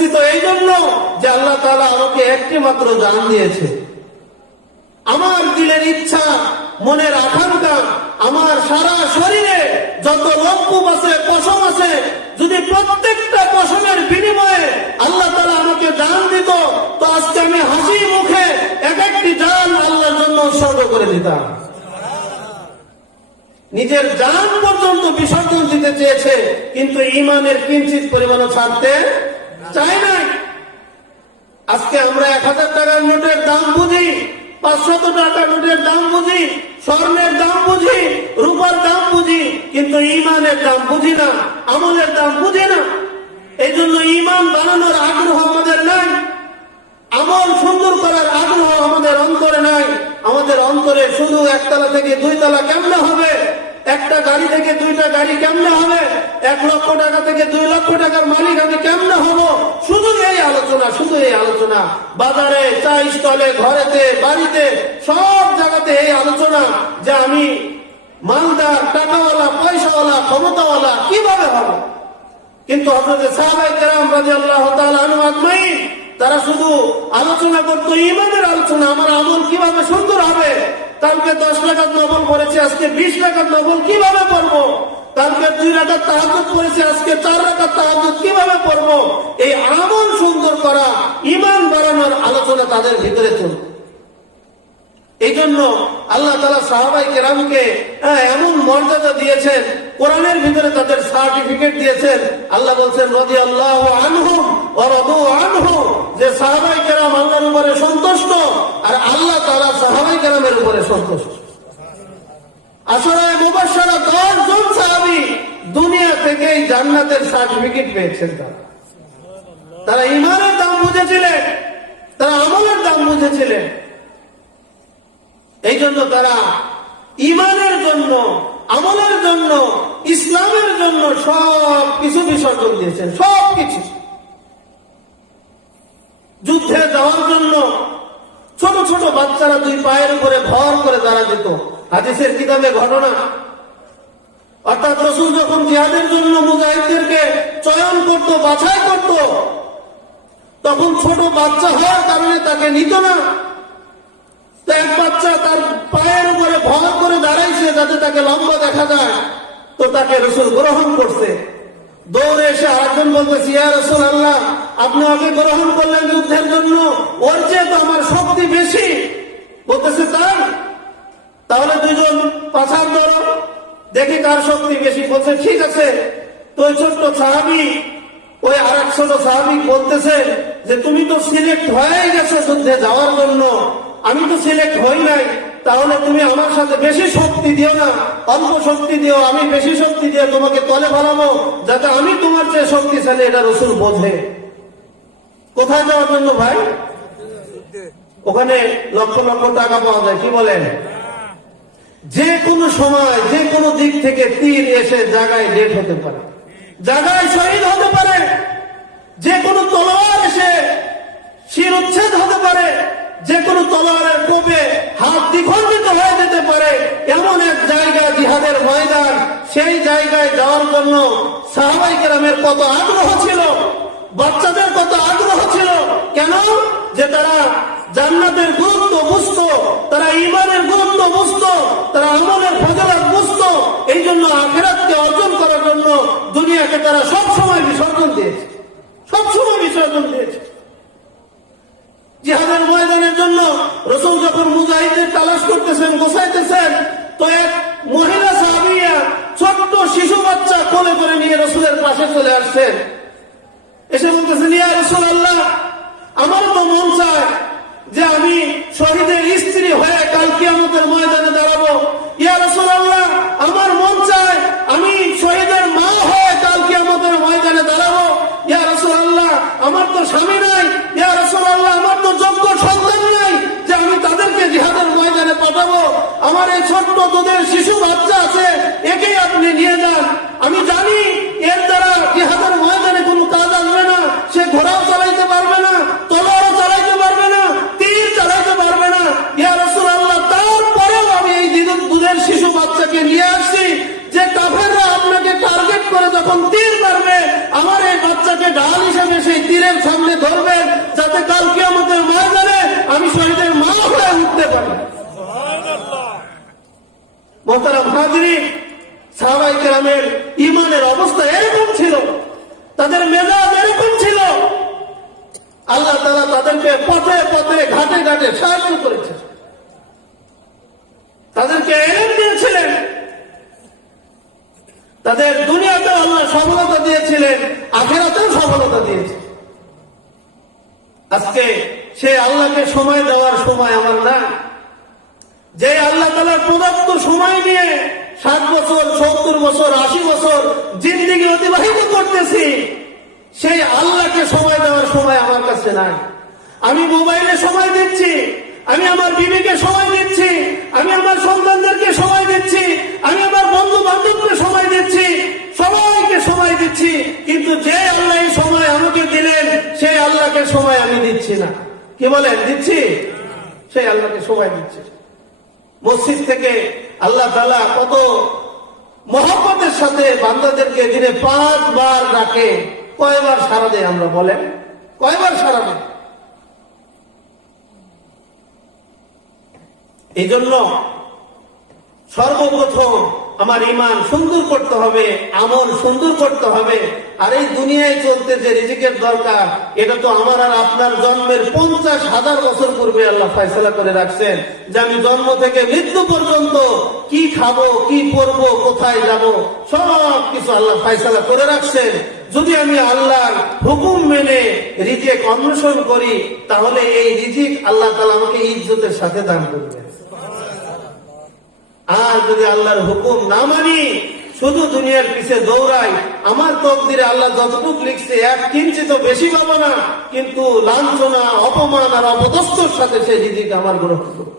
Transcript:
করতেছি তো এই জন্য যে আল্লাহ তাআলা আমাকে একটি মাত্র জান দিয়েছে। আমার দিলের ইচ্ছা, মনের আকাঙ্ক্ষা, আমার সারা শরীরে যত লোমকূপ আছে, পশম আছে, যদি প্রত্যেকটা পশমের বিনিময়ে আল্লাহ তাআলা আমাকে জান দিত, তো আজকে আমি হাসি মুখে এক একটি জান আল্লাহর জন্য উৎসর্গ করে দিতাম। নিজের জান পর্যন্ত বিসর্জন দিতে চেয়েছে, কিন্তু ঈমানের কিঞ্চিত পরিমাণও ছাড়তে চায় না। আজকে আমরা 1000 টাকার নোটের দাম বুঝি, 500 টাকার নোটের দাম বুঝি, স্বর্ণের দাম বুঝি, রূপার দাম বুঝি, কিন্তু ঈমানের দাম বুঝি না, আমলের দাম বুঝি না। এই জন্য ঈমান বানানোর আগ্রহ আমাদের নাই, আমল সুন্দর করার আগ্রহ আমাদের অন্তরে নাই। আমাদের অন্তরে শুধু 1 তলা থেকে 2 তলা কেমনে হবে, একটা গাড়ি থেকে 2টা গাড়ি কেমনে হবে, 1 লক্ষ টাকা থেকে 2 লক্ষ টাকার মালিক আমি কেমনে হব, শুধু এই আলোচনা, শুধু এই আলোচনা। বাজারে, চা স্টলে, ঘরেতে, বাড়িতে, সব জায়গাতে এই আলোচনা যে আমি মালদার, টাকাওয়ালা, পয়সাওয়ালা, ক্ষমতাওয়ালা কিভাবে হব। কিন্তু হযরত সাহাবায়ে কেরাম রাদিয়াল্লাহু তাআলা আনহুম আজমাইন তারা শুধু আলোচনা করতো ঈমানের আলোচনা, আমার আমল কিভাবে সুন্দর হবে। কালকে 10 রাকাত নফল পড়েছে, আজকে 20 রাকাত নফল কিভাবে পড়বো। কালকে 2 রাকাত তাহাজ্জুদ পড়েছে, আজকে 4 রাকাত তাহাজ্জুদ কিভাবে পড়বো। এই আমল সুন্দর করা, ঈমান বাড়ানোর আলোচনা তাদের ভিতরে চলত। এই জন্য আল্লাহ তাআলা সাহাবায়ে কেরামকে এমন মর্যাদা দিয়েছেন, কোরআনের ভিতরে তাদের সার্টিফিকেট দিয়েছেন। আল্লাহ বলছেন রাদিয়াল্লাহু আনহুম ওয়া রাদু আনহু, যে সাহাবায়ে কেরাম আল্লাহর উপরে সন্তুষ্ট আর আল্লাহ তাআলা সাহাবায়ে কেরামের উপরে সন্তুষ্ট। আশরায়ে মুবাশশারা 10 জন সাহাবী দুনিয়া থেকেই জান্নাতের সার্টিফিকেট পেয়েছেন। তারা ঈমানের দাম বুঝেছিলেন, তারা আমলের দাম বুঝেছিলেন। এই জন্য তারা ঈমানের জন্য, আমলের জন্য, ইসলামের জন্য সব কিছু বিসর্জন দিয়েছেন, সব কিছু। যুদ্ধে যাওয়ার জন্য ছোট ছোট বাচ্চারা 2 পায়ের উপরে ভর করে দাঁড়া যেত, হাদিসের কিতাবে ঘটনা। অর্থাৎ রাসূল যখন জিহাদের জন্য মুজাহিদদেরকে চয়ন করত, বাছাই করত, তখন ছোট বাচ্চা হওয়ার কারণে তাকে নিত না। এক বাচ্চা তার পায়ের উপরে ভর করে দাঁড়াইছে যাতে তাকে লম্বা দেখা যায়, তো তাকে রাসূল গ্রহণ করছে। দৌড়ে এসে আরেকজন বলতেছে, ইয়া রাসূলুল্লাহ, আপনি আগে গ্রহণ করলেন যুদ্ধের জন্য, ওর চেয়ে তো আমার শক্তি বেশি। বলতেছে তাই, তাহলে 2 জন পাছার ধরো, দেখি কার শক্তি বেশি। বলছে ঠিক আছে। তো ওই ছোট্ট সাহাবী, ওই আরেক ছোট সাহাবী বলতেছে যে তুমি তো সিলেক্ট হয়ে গেছো যুদ্ধে যাওয়ার জন্য, আমি তো সিলেক্ট হই নাই, তাহলে তুমি আমার সাথে বেশি শক্তি দিও না, অল্প শক্তি দিও, আমি বেশি শক্তি দিয়ে তোমাকে তলে ফেলাবো, যাতে আমি তোমার চেয়ে শক্তিশালী। এটা রাসূল বোঝে। কোথায় যাওয়ার জন্য ভাই? ওখানে লক্ষ লক্ষ টাকা পাওয়া যায়, কি বলেন? যে কোনো সময়, যে কোনো দিক থেকে তীর এসে জায়গায় ডেট হতে পারে, জায়গায় শহীদ হতে পারে, যে কোনো তলোয়ার এসে শিরোচ্ছেদ হতে পারে, যে কোনো তলোয়ারের কোপে হাত দ্বিখণ্ডিত হয়ে যেতে পারে, এমন এক জায়গা জিহাদের ময়দান। সেই জায়গায় যাওয়ার জন্য সাহাবায়ে কেরামের কত আগ্রহ ছিল, বাচ্চাদের কত আগ্রহ ছিল। কেন? যে তারা জান্নাতের গুরুত্ব বুঝতো, তারা ঈমানের গুরুত্ব বুঝতো, তারা আমলের ফজিলত বুঝতো। এই জন্য আখিরাতকে অর্জন করার জন্য দুনিয়াকে তারা সব সময় বিসর্জন দিয়েছে, সব সময় বিসর্জন দিয়েছে। জিহাদের ময়দানের জন্য রাসূল যখন মুজাহিদদের তালাশ করতেছেন, গোছাইতেছেন, তো এক মহিলা সাহাবিয়া ছোট্ট শিশু বাচ্চা কোলে করে নিয়ে রাসূলের পাশে চলে আসছেন। এসে বলতেছেন, ইয়া রাসূলুল্লাহ, আমার তো মন চায় যে আমি শহীদের স্ত্রী হয়ে কাল কিয়ামতের ময়দানে দাঁড়াবো। ইয়া রাসূলুল্লাহ, আমার মন চায় আমি শহীদের মা হয়ে কাল কিয়ামতের ময়দানে দাঁড়াবো। ইয়া রাসূলুল্লাহ, আমার তো স্বামী নাই। ইয়া রাসূলুল্লাহ, আমার তো যোগ্য সন্তান নাই যে আমি তাদেরকে জিহাদের ময়দানে পাঠাবো। আমার এই ছোট্ট দুধের শিশু বাচ্চা আছে, একেই আপনি নিয়ে যান। আমি জানি এর দ্বারা জিহাদের ময়দানে কোনো কাজ আসবে না, সে ঘোড়াও চালাইতে পারবে না, তলোয়ারও চালাইতে পারবে না, তীর চালাইতে পারবে না। ইয়া রাসূলুল্লাহ, তারপরেও আমি এই দুধের শিশু বাচ্চাকে নিয়ে আসছি যে কাফেররা আপনাকে টার্গেট করে যখন তীর মারবে, আমার এই বাচ্চাকে ঢাল হিসেবে সেই তীরের সামনে যাতে কাল কিয়ামতের ময়দানে আমি শহীদের মা হয়ে উঠতে পারি। মোহতারাম হাজিরিন, সাহাবায়ে কেরামের ঈমানের অবস্থা এরকম ছিল, তাদের মেজাজ এরকম ছিল, আল্লাহ তাআলা তাদেরকে পথে পথে ঘাটে ঘাটে সাহায্য করেছেন, তাদেরকে ইলম দিয়েছিলেন, তাদের দুনিয়াতেও আল্লাহ সফলতা দিয়েছিলেন, আখিরাতেও সফলতা দিয়েছেন। আজকে সে আল্লাহকে সময় দেওয়ার সময় আমার না, যে আল্লাহ তাআলার প্রদত্ত সময় নিয়ে 60 বছর 70 বছর 80 বছর জিন্দেগি অতিবাহিত করতেছি, সেই আল্লাহকে সময় দেওয়ার সময় আমার কাছে নাই। আমি মোবাইলে সময় দিচ্ছি, আমি আমার বিবিকে সময় দিচ্ছি, আমি আমার সন্তানদেরকে সময় দিচ্ছি, আমি আমার বন্ধু বান্ধবকে সময় দিচ্ছি, সবাইকে সময় দিচ্ছি, কিন্তু যে আল্লাহ এই সময় আমাকে দিলেন সেই আল্লাহকে সময় আমি দিচ্ছি না। কি বলেন, দিচ্ছি? সেই আল্লাহকে সময় দিচ্ছি। মসজিদ থেকে আল্লাহ তাআলা কত মহব্বতের সাথে বান্দাদেরকে দিনে 5 বার ডাকে, কয়বার সারা দেয় আমরা বলেন? কয়বার সারা দেয়? এই জন্য সর্বপ্রথম আমার ঈমান সুন্দর করতে হবে, আমল সুন্দর করতে হবে। আর এই দুনিয়ায় চলতে যে রিজিকের দরকার, এটা তো আমার আর আপনার জন্মের 50,000 বছর পূর্বে আল্লাহ ফয়সালা করে রাখছেন, যে আমি জন্ম থেকে মৃত্যু পর্যন্ত কি খাবো, কি পরবো, কোথায় যাব, সব কিছু আল্লাহ ফয়সালা করে রাখছেন। যদি আমি আল্লাহর হুকুম মেনে রিজিক অন্বেষণ করি, তাহলে এই রিজিক আল্লাহ তাআলা আমাকে ইজ্জতের সাথে দান করবেন। আর যদি আল্লাহর হুকুম না মানি, শুধু দুনিয়ার পিছে দৌড়াই, আমার তকদিরে আল্লাহ যতটুকু লিখছে 1 কিঞ্চিত বেশি পাবো না, কিন্তু লাঞ্ছনা, অপমান আর অপদস্থর সাথে সেই রিজিক আমার গ্রহণ করবে।